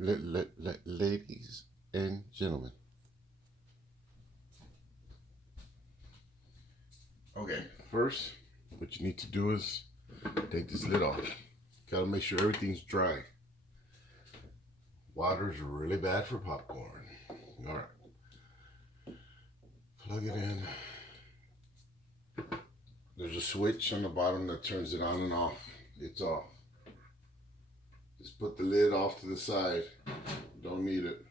Ladies and gentlemen. Okay, first, what you need to do is take this lid off. Gotta make sure everything's dry. Water's really bad for popcorn. All right, plug it in. There's a switch on the bottom that turns it on and off. It's off. Just put the lid off to the side. Don't need it.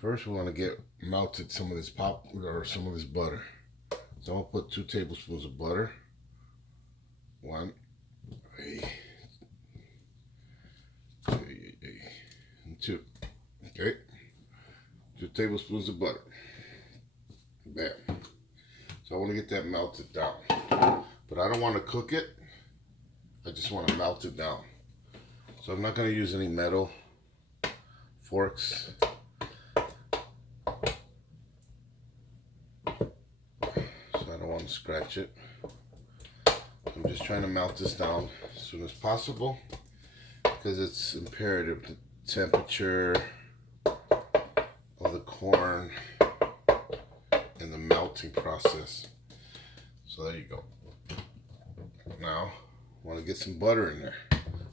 First, we want to get melted some of this some of this butter. So I'll put 2 tablespoons of butter. 1, and 2. Okay. 2 tablespoons of butter. Bam. So I want to get that melted down. But I don't want to cook it. I just want to melt it down. So I'm not going to use any metal forks. So I don't want to scratch it. I'm just trying to melt this down as soon as possible because it's imperative. The temperature of the corn and the melting process. So there you go. Now, I want to get some butter in there.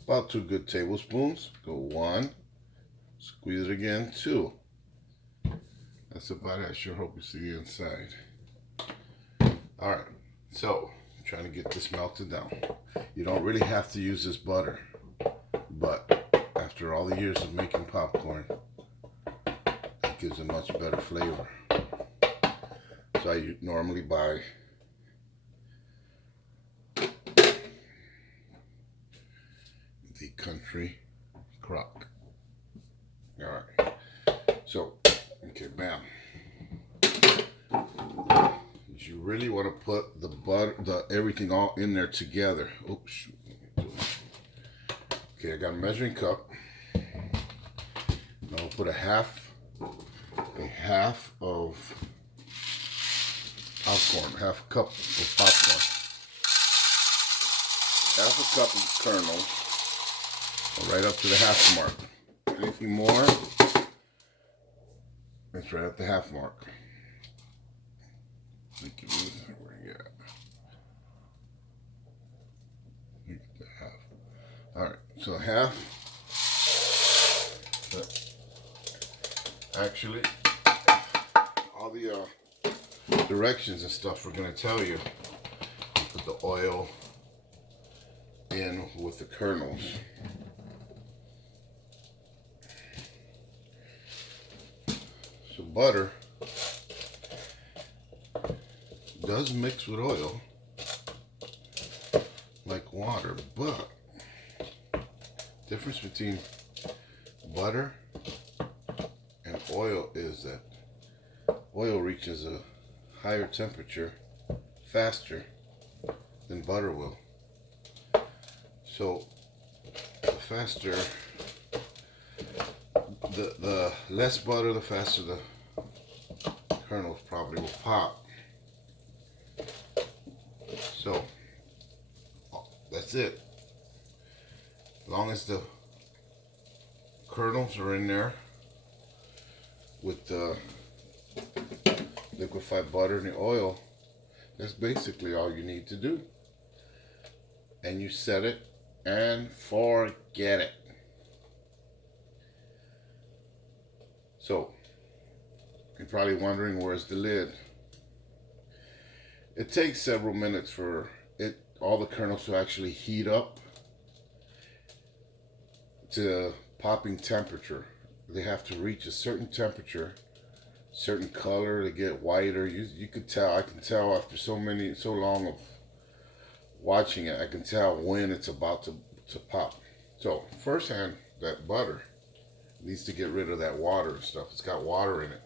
About 2 good tablespoons. Go 1. Squeeze it again. 2. That's about it. I sure hope you see the inside. Alright, so I'm trying to get this melted down. You don't really have to use this butter, but after all the years of making popcorn, it gives a much better flavor. So I normally buy the Country Crock. Alright, so, okay, bam. You really want to put the butter, everything all in there together. Oops, shoot. Okay, I got a measuring cup. Now I'll put a half of popcorn, half a cup of popcorn, half a cup of kernels, right up to the half mark. Anything more, it's right at the half mark. Thank you. Where you at? You get the half. All right, so half. Actually, all the directions and stuff we're gonna tell you. Put the oil in with the kernels. So butter does mix with oil like water, but difference between butter and oil is that oil reaches a higher temperature faster than butter will. So the faster, the less butter, the faster the kernels probably will pop. So that's it. As long as the kernels are in there with the liquefied butter and the oil, that's basically all you need to do. And you set it and forget it. So you're probably wondering, where's the lid? It takes several minutes for all the kernels to actually heat up to popping temperature. They have to reach a certain temperature, certain color to get whiter. You could tell. I can tell after so long of watching it. I can tell when it's about to pop. So first hand, that butter needs to get rid of that water and stuff. It's got water in it,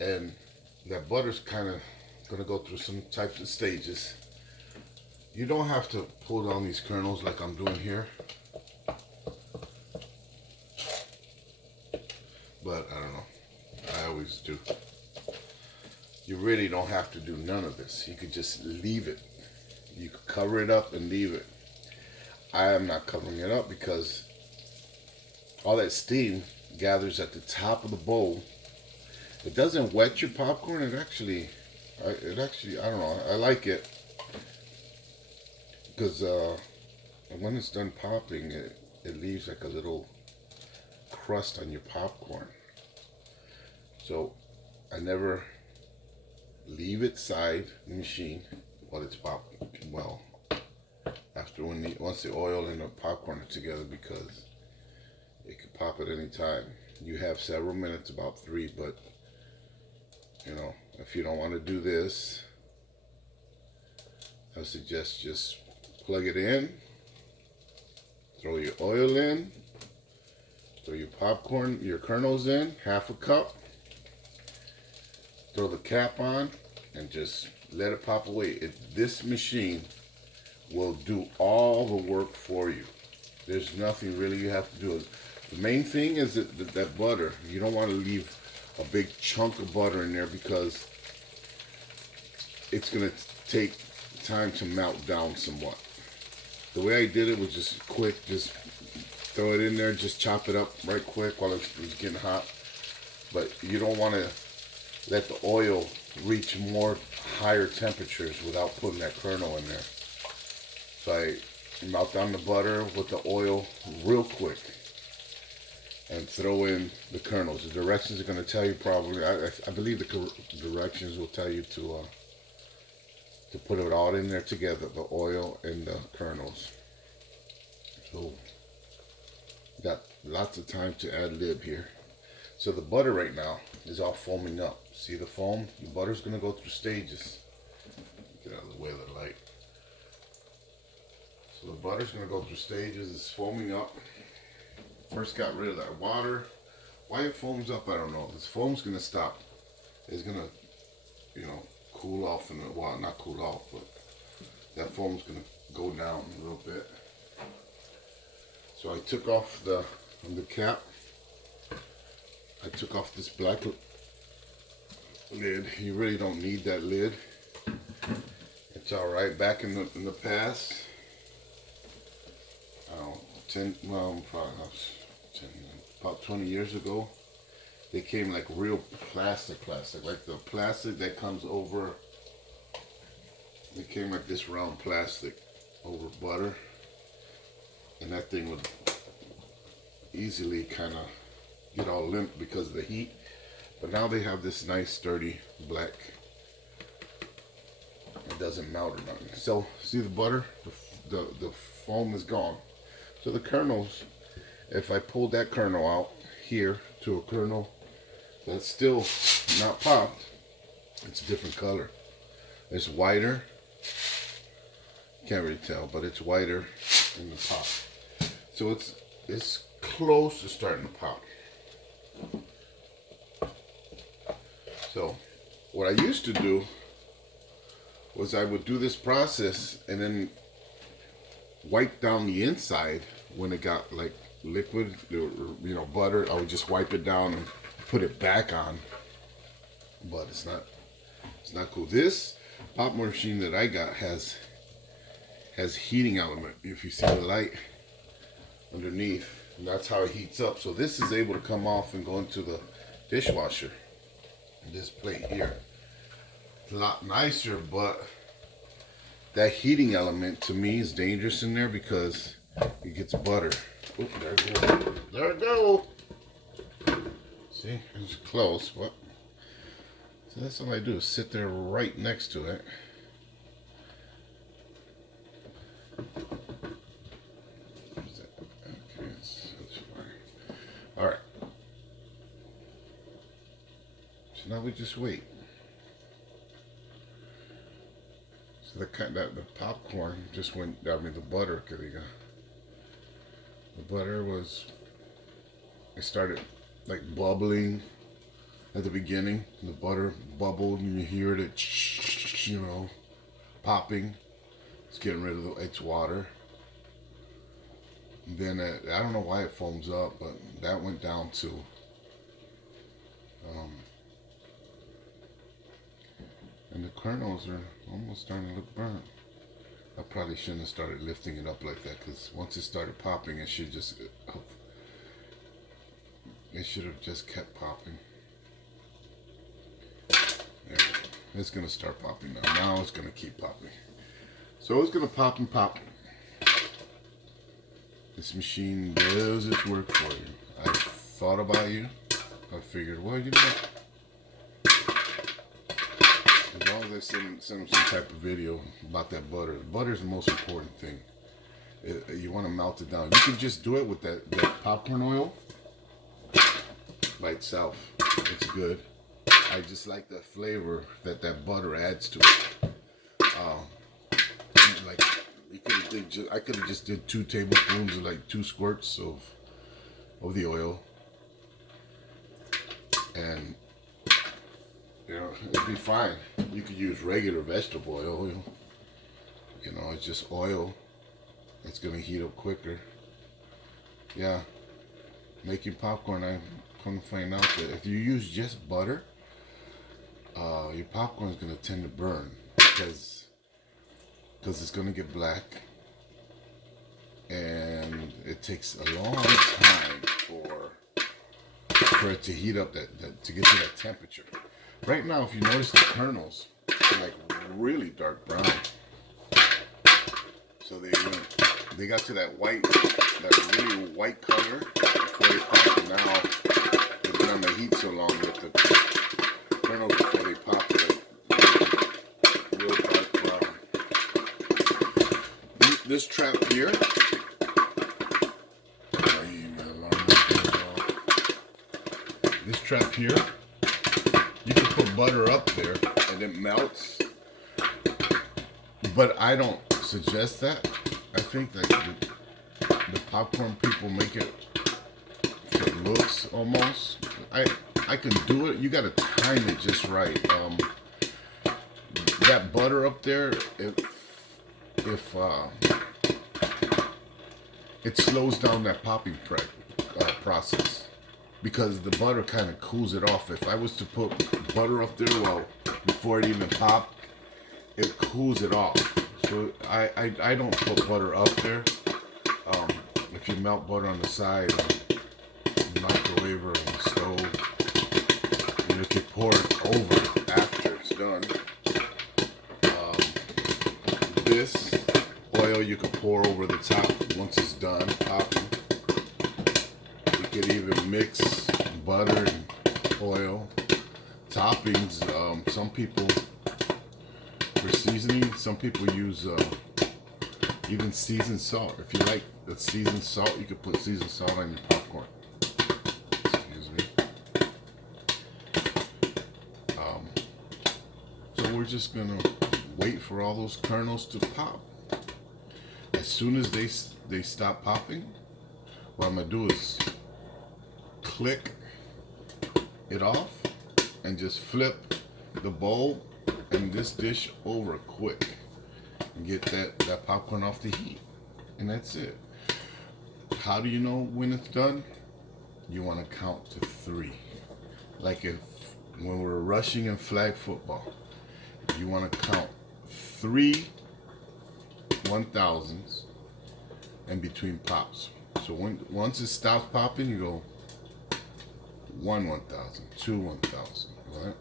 and that butter's kind of going to go through some types of stages. You don't have to pull down these kernels like I'm doing here, but I don't know. I always do. You really don't have to do none of this. You could just leave it. You could cover it up and leave it. I am not covering it up because all that steam gathers at the top of the bowl. It doesn't wet your popcorn. It actually, I don't know. I like it because when it's done popping, it leaves like a little crust on your popcorn. So I never leave it side the machine while it's popping. Well, after once the oil and the popcorn are together, because it could pop at any time. You have several minutes, about 3, but you know, if you don't want to do this, I suggest just plug it in, throw your oil in, throw your popcorn, your kernels in, half a cup, throw the cap on, and just let it pop away. This machine will do all the work for you. There's nothing really you have to do. The main thing is that butter. You don't want to leave a big chunk of butter in there because it's going to take time to melt down somewhat. The way I did it was just quick, just throw it in there, just chop it up right quick while it's getting hot. But you don't want to let the oil reach more higher temperatures without putting that kernel in there. So I melt down the butter with the oil real quick and throw in the kernels. The directions are going to tell you probably, I believe the directions will tell you to put it all in there together, the oil and the kernels. So got lots of time to ad lib here. So the butter right now is all foaming up. See the foam? The butter's going to go through stages. Get out of the way of the light. So the butter's going to go through stages. It's foaming up. First got rid of that water. Why it foams up, I don't know. This foam's going to stop. It's going to, you know, cool off in a while. Not cool off, but that foam's going to go down a little bit. So I took off the cap. I took off this black lid. You really don't need that lid. It's all right. Back in the past, about 20 years ago, they came like real plastic, like the plastic that comes over. They came like this round plastic over butter, and that thing would easily kind of get all limp because of the heat. But now they have this nice sturdy black. It doesn't melt or nothing. So see the butter, the foam is gone. So the kernels, if I pull that kernel out here to a kernel that's still not popped, it's a different color. It's whiter. Can't really tell, but it's whiter in the pop. So it's close to starting to pop. So what I used to do was I would do this process and then wipe down the inside when it got like liquid, or, you know, butter. I would just wipe it down and put it back on. But it's not cool. This popcorn machine that I got has heating element. If you see the light underneath, and that's how it heats up. So this is able to come off and go into the dishwasher. This plate here, it's a lot nicer, but that heating element to me is dangerous in there because it gets butter. Oop, there it goes. There it goes. See, it's close, but so that's all I do is sit there right next to it. Okay, that's fine. All right. So now we just wait. So the popcorn just went. I mean the butter. The butter was. It started like bubbling at the beginning. The butter bubbled, and you hear it, you know, popping. It's getting rid of its water. And then I don't know why it foams up, but that went down to. And the kernels are almost starting to look burnt. I probably shouldn't have started lifting it up like that, because once it started popping, it should just, it should have just kept popping. There, it's gonna start popping now. Now it's gonna keep popping. So it's gonna pop and pop. This machine does its work for you. I thought about you. I figured, well, you know, as long as I send them some type of video about that butter. Butter is the most important thing. You want to melt it down. You can just do it with that popcorn oil by itself. It's good. I just like the flavor that butter adds to it. Like I could have just did 2 tablespoons, or like 2 squirts of the oil, and you know, it'd be fine. You could use regular vegetable oil. You know, it's just oil. It's gonna heat up quicker. Yeah, making popcorn, I'm gonna find out that if you use just butter, your popcorn is gonna tend to burn because it's gonna get black, and it takes a long time for it to heat up to get to that temperature. Right now, if you notice, the kernels are like really dark brown. So they got to that really white color before they pop. And now they've been on the heat so long that the kernels before they pop are real dark brown. This trap here. This trap here, you can put butter up there and it melts, but I don't suggest that. I think like the popcorn people make it so it looks almost. I can do it. You gotta time it just right. That butter up there, if it slows down that popping process. Because the butter kind of cools it off. If I was to put butter up there, well, before it even popped, it cools it off. So I don't put butter up there. If you melt butter on the side, microwave or on the stove, you can pour it over after it's done. This oil you can pour over the top once it's done popping. You could even mix butter and oil. Toppings, some people, for seasoning, some people use even seasoned salt. If you like the seasoned salt, you could put seasoned salt on your popcorn. Excuse me. So we're just gonna wait for all those kernels to pop. As soon as they stop popping, what I'm gonna do is click it off and just flip the bowl and this dish over quick and get that popcorn off the heat, and that's it. How do you know when it's done? You want to count to 3. Like when we're rushing in flag football, you want to count 3 1000s in between pops. So once it stops popping, you go 1 1000, 2 1000, right?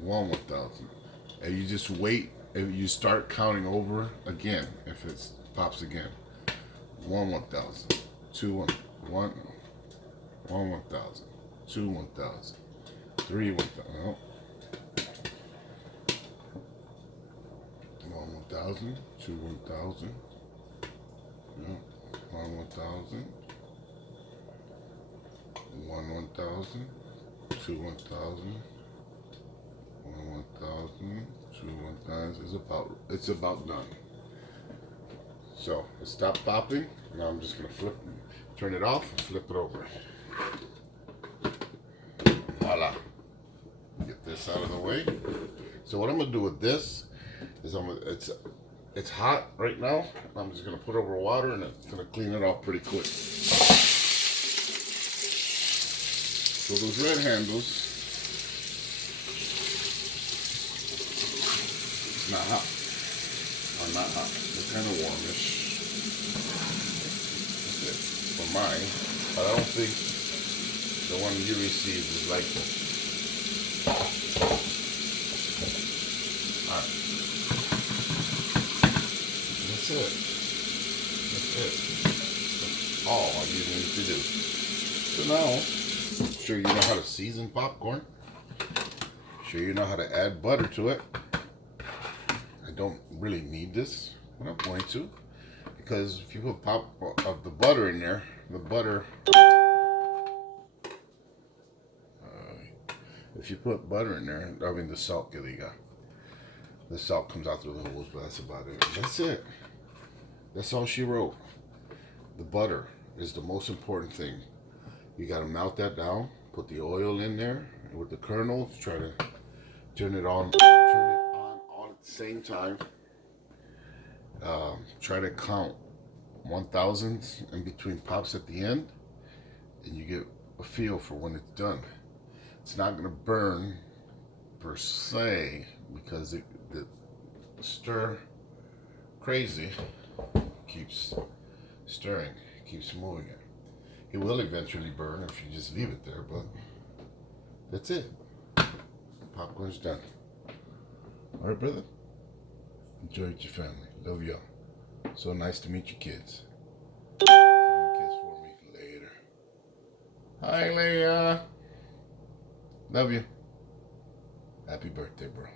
1 1000, and you just wait. And you start counting over again if it pops again. 1 1000, 2 1 1000, 2 1000, 3 1000. Oh. 1 1000, 2 1000. Yeah. 1 1000. 1 1000, 2 1000, 1 1000, 2 1000. It's about done. So it stopped popping. Now I'm just gonna turn it off and flip it over. Voila. Get this out of the way. So what I'm gonna do with this is it's hot right now. I'm just gonna put over water and it's gonna clean it off pretty quick. So those red handles, not hot. Oh, not hot. Look kind of warmish. That's it for mine. But I don't think the one you received is like this. Alright. That's it. That's it. That's all you need to do. So now, I'm sure you know how to season popcorn. Sure you know how to add butter to it. I don't really need this, but I'm going to, because if you put the butter in there, the butter, if you put butter in there, I mean the salt, the salt comes out through the holes, but that's about it. That's it. That's all she wrote. The butter is the most important thing. You got to melt that down, put the oil in there, and with the kernels, try to turn it on all at the same time. Try to count 1,000 in between pops at the end, and you get a feel for when it's done. It's not going to burn per se because the stir crazy keeps stirring, keeps moving it. It will eventually burn if you just leave it there, but that's it. Popcorn's done. All right, brother. Enjoy with your family. Love y'all. So nice to meet your kids. Give them a kiss for me later. Hi, Leah. Love you. Happy birthday, bro.